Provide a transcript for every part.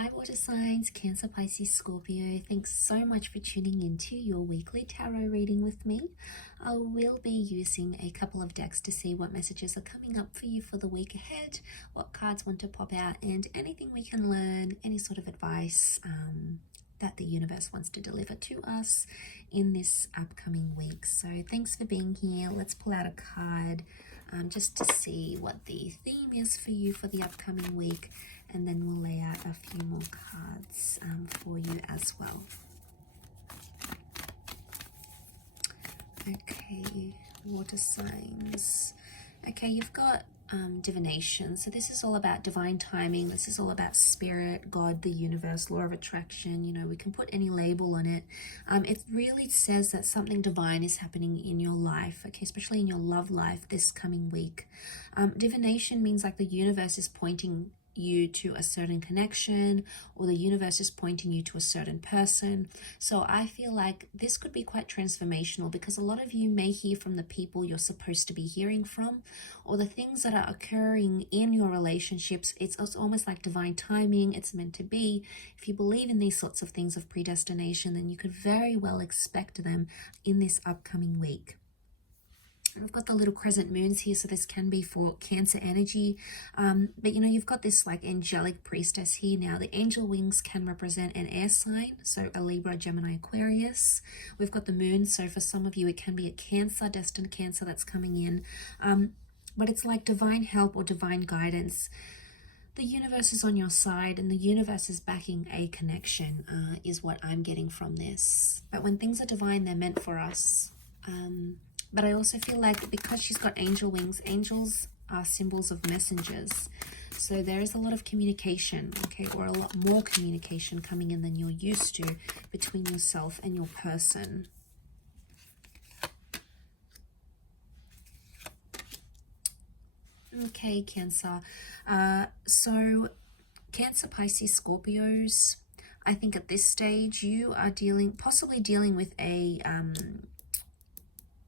Hi water signs, Cancer, Pisces, Scorpio. Thanks so much for tuning into your weekly tarot reading with me. I will be using a couple of decks to see what messages are coming up for you for the week ahead, what cards want to pop out, and anything we can learn, any sort of advice that the universe wants to deliver to us in this upcoming week. So thanks for being here. Let's pull out a card just to see what the theme is for you for the upcoming week, and then we'll lay out a few more cards for you as well. Okay, water signs. Okay, you've got divination. So this is all about divine timing. This is all about spirit, God, the universe, law of attraction. You know, we can put any label on it. It really says that something divine is happening in your life, okay, especially in your love life this coming week. Divination means like the universe is pointing you to a certain connection, or the universe is pointing you to a certain person. So I feel like this could be quite transformational, because a lot of you may hear from the people you're supposed to be hearing from, or the things that are occurring in your relationships. It's almost like divine timing. It's meant to be. If you believe in these sorts of things of predestination, then you could very well expect them in this upcoming week. We've got the little crescent moons here, so this can be for Cancer energy. But you know, you've got this like angelic priestess here. Now, the angel wings can represent an air sign, so a Libra, Gemini, Aquarius. We've got the moon, so for some of you, it can be a Cancer, destined Cancer that's coming in. But it's like divine help or divine guidance. The universe is on your side, and the universe is backing a connection, is what I'm getting from this. But when things are divine, they're meant for us. But I also feel like because she's got angel wings, angels are symbols of messengers. So there is a lot of communication, okay, or a lot more communication coming in than you're used to between yourself and your person. Okay, Cancer. So Cancer, Pisces, Scorpios, I think at this stage you are possibly dealing with a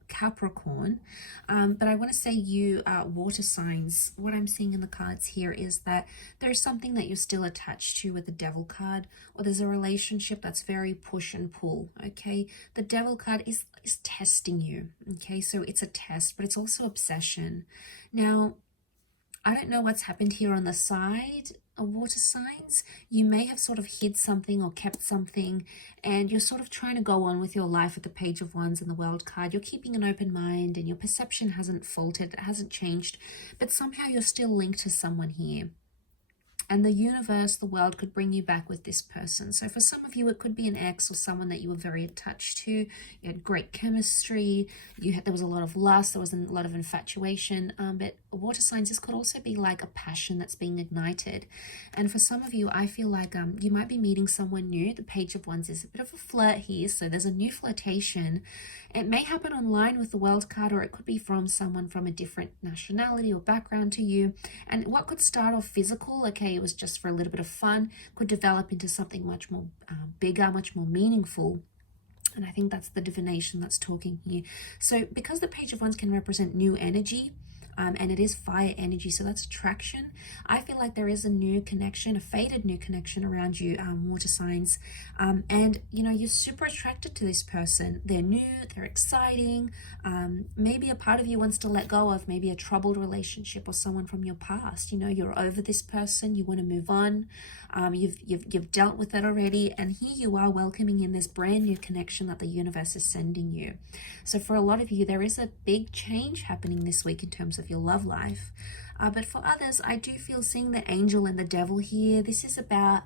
Capricorn, but I want to say you water signs. What I'm seeing in the cards here is that there's something that you're still attached to with the Devil card, or there's a relationship that's very push and pull, okay? The Devil card is testing you, okay? So it's a test, but it's also obsession. Now, I don't know what's happened here on the side of water signs. You may have sort of hid something or kept something, and you're sort of trying to go on with your life with the Page of Wands and the World card. You're keeping an open mind, and your perception hasn't faltered, it hasn't changed, but somehow you're still linked to someone here. And the universe, the world, could bring you back with this person. So for some of you, it could be an ex or someone that you were very attached to. You had great chemistry. There was a lot of lust. There was a lot of infatuation. But water signs, this could also be like a passion that's being ignited. And for some of you, I feel like you might be meeting someone new. The Page of Wands is a bit of a flirt here. So there's a new flirtation. It may happen online with the World card, or it could be from someone from a different nationality or background to you. And what could start off physical, okay, it was just for a little bit of fun, could develop into something much more bigger, much more meaningful. And I think that's the divination that's talking here. So because the Page of Wands can represent new energy, and it is fire energy, so that's attraction, I feel like there is a new connection, a faded new connection around you, water signs. And you know, you're super attracted to this person. They're new, they're exciting. Maybe a part of you wants to let go of maybe a troubled relationship or someone from your past. You know, you're over this person, you want to move on. You've dealt with it already, and here you are welcoming in this brand new connection that the universe is sending you. So for a lot of you, there is a big change happening this week in terms of your love life. But for others, I do feel seeing the angel and the devil here. This is about,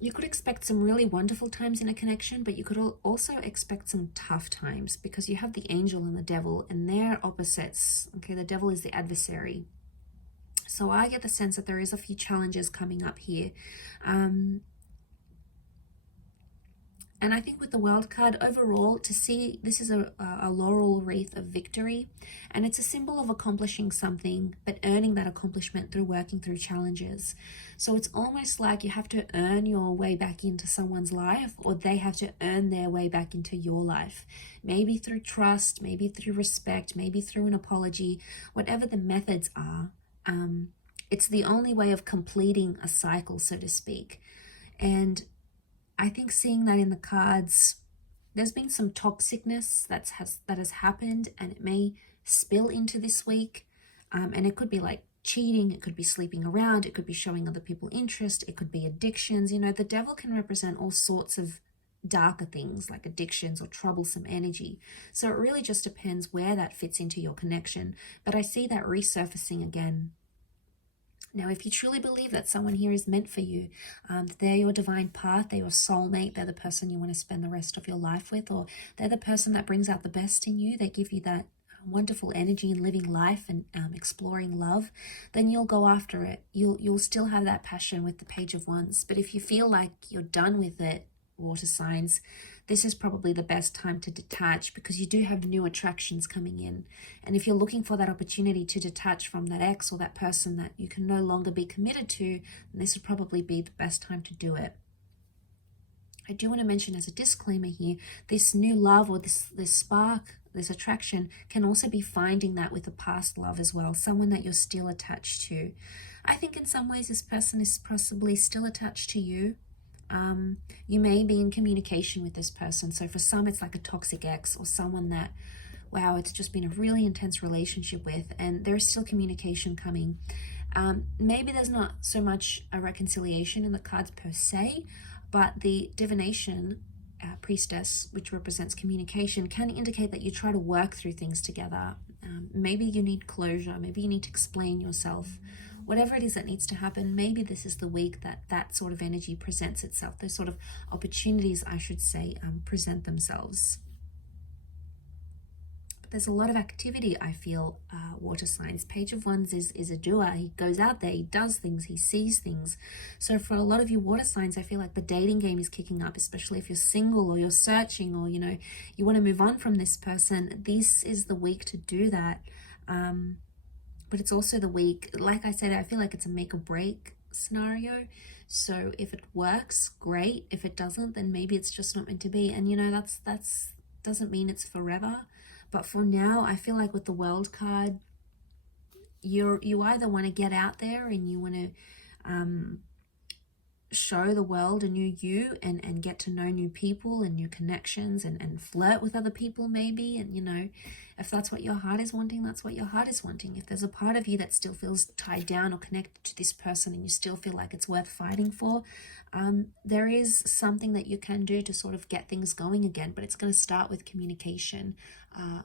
you could expect some really wonderful times in a connection, but you could also expect some tough times, because you have the angel and the devil, and they're opposites. Okay, the devil is the adversary. So I get the sense that there is a few challenges coming up here. And I think with the World card, overall, to see this is a laurel wreath of victory, and it's a symbol of accomplishing something, but earning that accomplishment through working through challenges. So it's almost like you have to earn your way back into someone's life, or they have to earn their way back into your life. Maybe through trust, maybe through respect, maybe through an apology, whatever the methods are. It's the only way of completing a cycle, so to speak. And I think seeing that in the cards, there's been some toxicness that has happened, and it may spill into this week. And it could be like cheating, it could be sleeping around, it could be showing other people interest, it could be addictions. You know, the devil can represent all sorts of darker things like addictions or troublesome energy. So it really just depends where that fits into your connection. But I see that resurfacing again. Now, if you truly believe that someone here is meant for you, they're your divine path, they're your soulmate, they're the person you want to spend the rest of your life with, or they're the person that brings out the best in you, they give you that wonderful energy in living life and exploring love, then you'll go after it. You'll still have that passion with the Page of Wands. But if you feel like you're done with it, water signs, this is probably the best time to detach, because you do have new attractions coming in. And if you're looking for that opportunity to detach from that ex or that person that you can no longer be committed to, then this would probably be the best time to do it. I do want to mention as a disclaimer here, this new love or this spark, this attraction can also be finding that with a past love as well, someone that you're still attached to. I think in some ways this person is possibly still attached to you. You may be in communication with this person. So for some, it's like a toxic ex or someone that, wow, it's just been a really intense relationship with, and there's still communication coming. Maybe there's not so much a reconciliation in the cards per se, but the divination priestess, which represents communication, can indicate that you try to work through things together. Maybe you need closure. Maybe you need to explain yourself. Whatever it is that needs to happen, maybe this is the week that that sort of energy presents itself. Those sort of opportunities, I should say, present themselves. But there's a lot of activity, I feel, water signs. Page of Wands is a doer. He goes out there, he does things, he sees things. So for a lot of you water signs, I feel like the dating game is kicking up, especially if you're single or you're searching, or, you know, you want to move on from this person. This is the week to do that. But it's also the week, like I said, I feel like it's a make or break scenario. So if it works, great. If it doesn't, then maybe it's just not meant to be. And, you know, that's doesn't mean it's forever. But for now, I feel like with the World card, you either want to get out there and you want to show the world a new you and get to know new people and new connections and flirt with other people maybe. And, you know, if that's what your heart is wanting, that's what your heart is wanting. If there's a part of you that still feels tied down or connected to this person and you still feel like it's worth fighting for, there is something that you can do to sort of get things going again. But it's going to start with communication,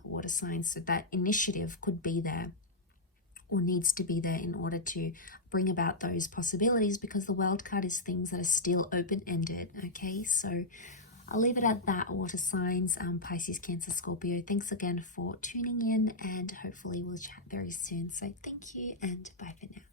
water signs. So that initiative could be there, or needs to be there, in order to bring about those possibilities, because the World card is things that are still open-ended. Okay, so I'll leave it at that, water signs, Pisces, Cancer, Scorpio. Thanks again for tuning in, and hopefully we'll chat very soon. So thank you, and bye for now.